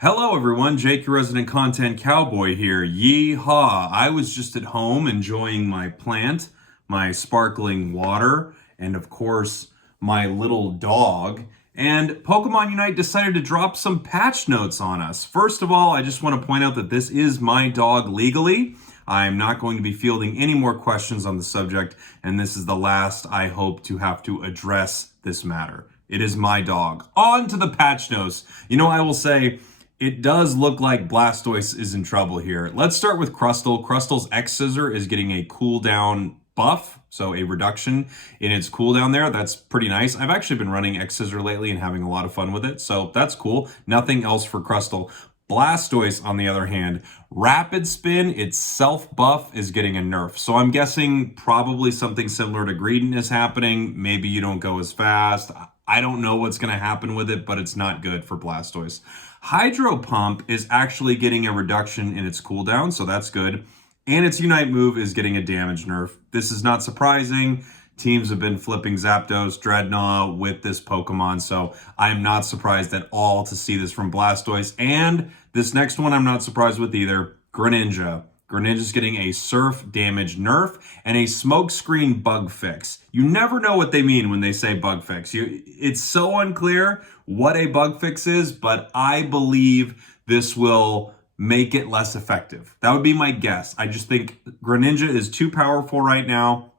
Hello everyone, Jake, your resident content cowboy here. Yeehaw! I was just at home enjoying my plant, my sparkling water, and of course, my little dog. And Pokemon Unite decided to drop some patch notes on us. First of all, I just want to point out that this is my dog legally. I'm not going to be fielding any more questions on the subject, and this is the last I hope to have to address this matter. It is my dog. On to the patch notes. I will say, it does look like Blastoise is in trouble here. Let's start with Crustle. Crustle's X-Scissor is getting a cooldown buff, so a reduction in its cooldown there. That's pretty nice. I've actually been running X-Scissor lately and having a lot of fun with it, so that's cool. Nothing else for Crustle. Blastoise, on the other hand, Rapid Spin, its self-buff is getting a nerf. So I'm guessing probably something similar to Greedent is happening. Maybe you don't go as fast. I don't know what's going to happen with it, but it's not good for Blastoise. Hydro Pump is actually getting a reduction in its cooldown, so that's good. And its Unite move is getting a damage nerf. This is not surprising. Teams have been flipping Zapdos, Dreadnought with this Pokemon, so I'm not surprised at all to see this from Blastoise. And this next one I'm not surprised with either, Greninja. Greninja's getting a Surf damage nerf and a Smokescreen bug fix. You never know what they mean when they say bug fix. It's so unclear what a bug fix is, but I believe this will make it less effective. That would be my guess. I just think Greninja is too powerful right now.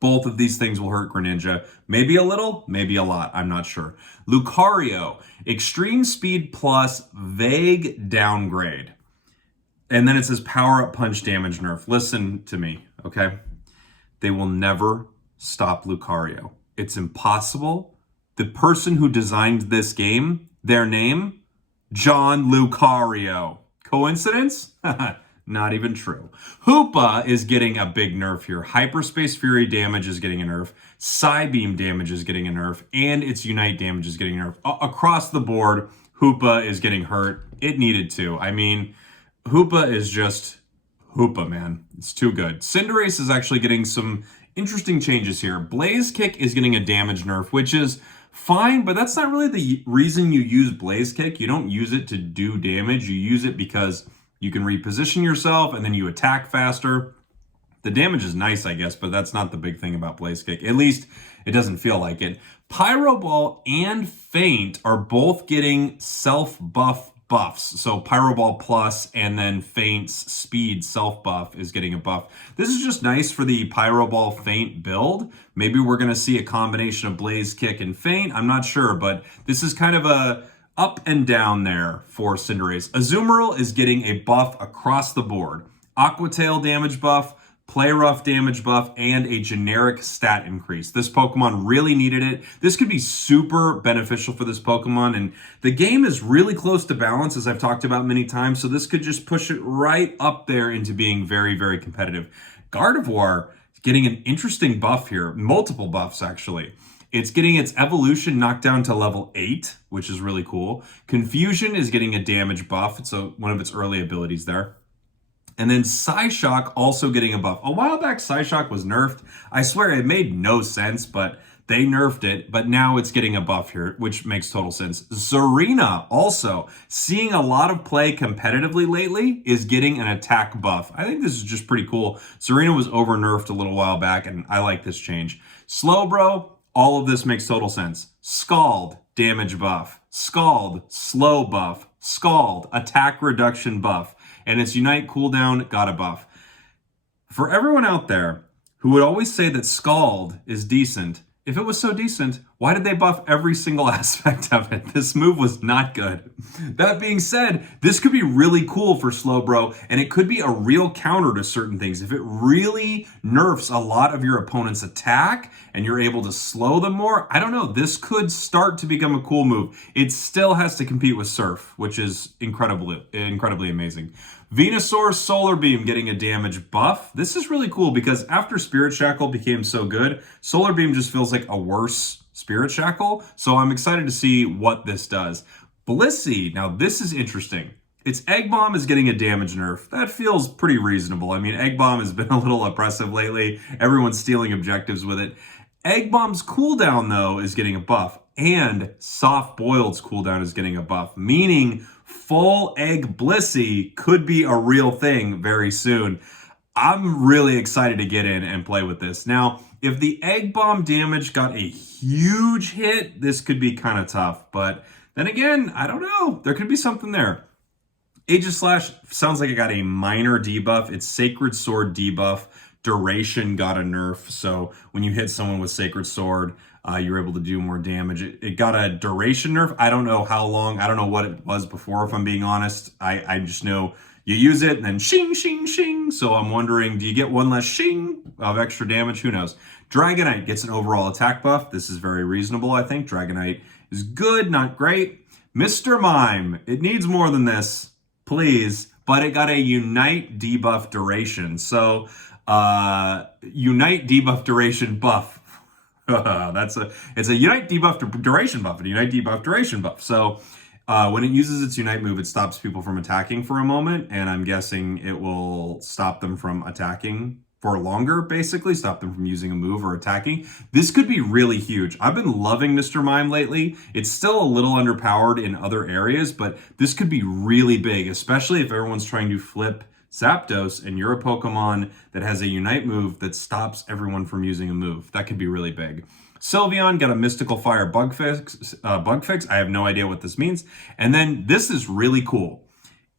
Both of these things will hurt Greninja. Maybe a little, maybe a lot. I'm not sure. Lucario, Extreme Speed Plus, Vague Downgrade. And then it says Power Up Punch Damage Nerf. Listen to me, okay? They will never stop Lucario. It's impossible. The person who designed this game, their name, John Lucario. Coincidence? Not even true. Hoopa is getting a big nerf here. Hyperspace Fury damage is getting a nerf. Psybeam damage is getting a nerf. And its Unite damage is getting a nerf. Across the board, Hoopa is getting hurt. It needed to. I mean, Hoopa is just Hoopa, man. It's too good. Cinderace is actually getting some interesting changes here. Blaze Kick is getting a damage nerf, which is fine, but that's not really the reason you use Blaze Kick. You don't use it to do damage. You use it because you can reposition yourself and then you attack faster. The damage is nice, I guess, but that's not the big thing about Blaze Kick. At least it doesn't feel like it. Pyro Ball and Feint are both getting self-buff buffs. So Pyro Ball Plus and then Feint's speed self-buff is getting a buff. This is just nice for the Pyro Ball Feint build. Maybe we're going to see a combination of Blaze Kick and Feint. I'm not sure, but this is kind of a up and down there for Cinderace. Azumarill is getting a buff across the board. Aqua Tail damage buff, Play Rough damage buff, and a generic stat increase. This Pokemon really needed it. This could be super beneficial for this Pokemon, and the game is really close to balance, as I've talked about many times, so this could just push it right up there into being very, very competitive. Gardevoir is getting an interesting buff here, multiple buffs actually. It's getting its evolution knocked down to level 8, which is really cool. Confusion is getting a damage buff. It's one of its early abilities there. And then Psyshock also getting a buff. A while back, Psyshock was nerfed. I swear it made no sense, but they nerfed it. But now it's getting a buff here, which makes total sense. Tsareena also, seeing a lot of play competitively lately, is getting an attack buff. I think this is just pretty cool. Tsareena was over nerfed a little while back, and I like this change. Slowbro, all of this makes total sense. Scald, damage buff. Scald, slow buff. Scald, attack reduction buff. And its Unite cooldown got a buff. For everyone out there who would always say that Scald is decent, if it was so decent, why did they buff every single aspect of it? This move was not good. That being said, this could be really cool for Slowbro, and it could be a real counter to certain things. If it really nerfs a lot of your opponent's attack and you're able to slow them more, I don't know, this could start to become a cool move. It still has to compete with Surf, which is incredibly amazing. Venusaur Solar Beam getting a damage buff. This is really cool because after Spirit Shackle became so good, Solar Beam just feels like a worse Spirit Shackle. So I'm excited to see what this does. Blissey, now this is interesting. Its Egg Bomb is getting a damage nerf. That feels pretty reasonable. I mean, Egg Bomb has been a little oppressive lately. Everyone's stealing objectives with it. Egg Bomb's cooldown, though, is getting a buff. And Soft Boiled's cooldown is getting a buff, meaning full egg Blissey could be a real thing very soon. I'm really excited to get in and play with this. Now, if the egg bomb damage got a huge hit, this could be kind of tough. But then again, I don't know. There could be something there. Aegislash sounds like it got a minor debuff. It's Sacred Sword debuff. Duration got a nerf. So when you hit someone with Sacred Sword, you're able to do more damage. It got a duration nerf. I don't know how long. I don't know what it was before, if I'm being honest. I just know you use it and then shing, shing, shing. So I'm wondering, do you get one less shing of extra damage? Who knows? Dragonite gets an overall attack buff. This is very reasonable, I think. Dragonite is good, not great. Mr. Mime, it needs more than this, please. But it got a Unite debuff duration. So Unite debuff duration buff. It's a Unite debuff duration buff, a Unite debuff duration buff. So when it uses its Unite move, it stops people from attacking for a moment, and I'm guessing it will stop them from attacking for longer, basically, stop them from using a move or attacking. This could be really huge. I've been loving Mr. Mime lately. It's still a little underpowered in other areas, but this could be really big, especially if everyone's trying to flip Zapdos and you're a Pokemon that has a Unite move that stops everyone from using a move. That could be really big. Sylveon got a Mystical Fire bug fix. I have no idea what this means. And then this is really cool.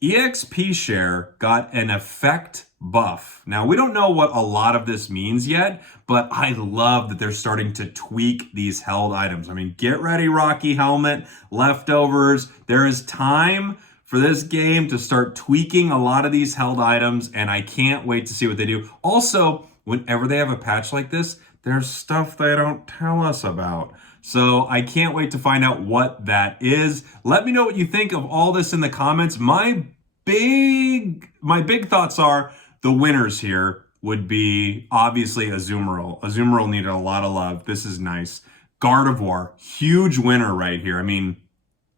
EXP Share got an effect buff. Now, we don't know what a lot of this means yet, but I love that they're starting to tweak these held items. I mean, get ready, Rocky Helmet, Leftovers. There is time for this game to start tweaking a lot of these held items, and I can't wait to see what they do. Also, whenever they have a patch like this, there's stuff they don't tell us about. So I can't wait to find out what that is. Let me know what you think of all this in the comments. My big thoughts are the winners here would be obviously Azumarill. Azumarill needed a lot of love. This is nice. Gardevoir, huge winner right here. I mean,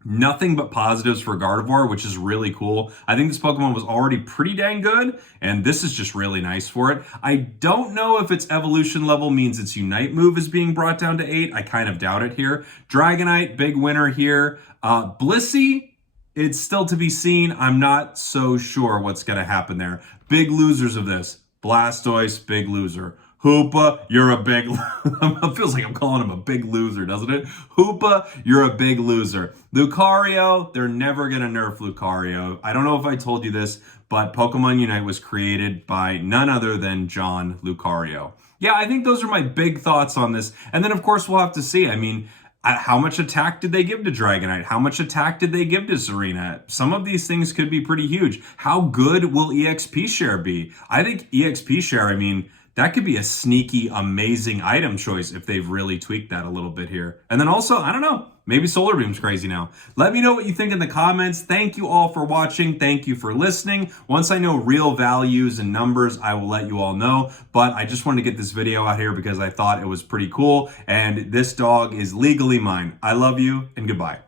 nothing but positives for Gardevoir, which is really cool. I think this Pokemon was already pretty dang good, and this is just really nice for it. I don't know if its evolution level means its Unite move is being brought down to 8. I kind of doubt it here. Dragonite, big winner here. Blissey, it's still to be seen. I'm not so sure what's going to happen there. Big losers of this. Blastoise, big loser. Hoopa, you're a big... It feels like I'm calling him a big loser, doesn't it? Hoopa, you're a big loser. Lucario, they're never going to nerf Lucario. I don't know if I told you this, but Pokemon Unite was created by none other than John Lucario. Yeah, I think those are my big thoughts on this. And then, of course, we'll have to see. I mean, how much attack did they give to Dragonite? How much attack did they give to Tsareena? Some of these things could be pretty huge. How good will EXP Share be? I think EXP Share, I mean... that could be a sneaky, amazing item choice if they've really tweaked that a little bit here. And then also, I don't know, maybe Solar Beam's crazy now. Let me know what you think in the comments. Thank you all for watching. Thank you for listening. Once I know real values and numbers, I will let you all know. But I just wanted to get this video out here because I thought it was pretty cool. And this dog is legally mine. I love you and goodbye.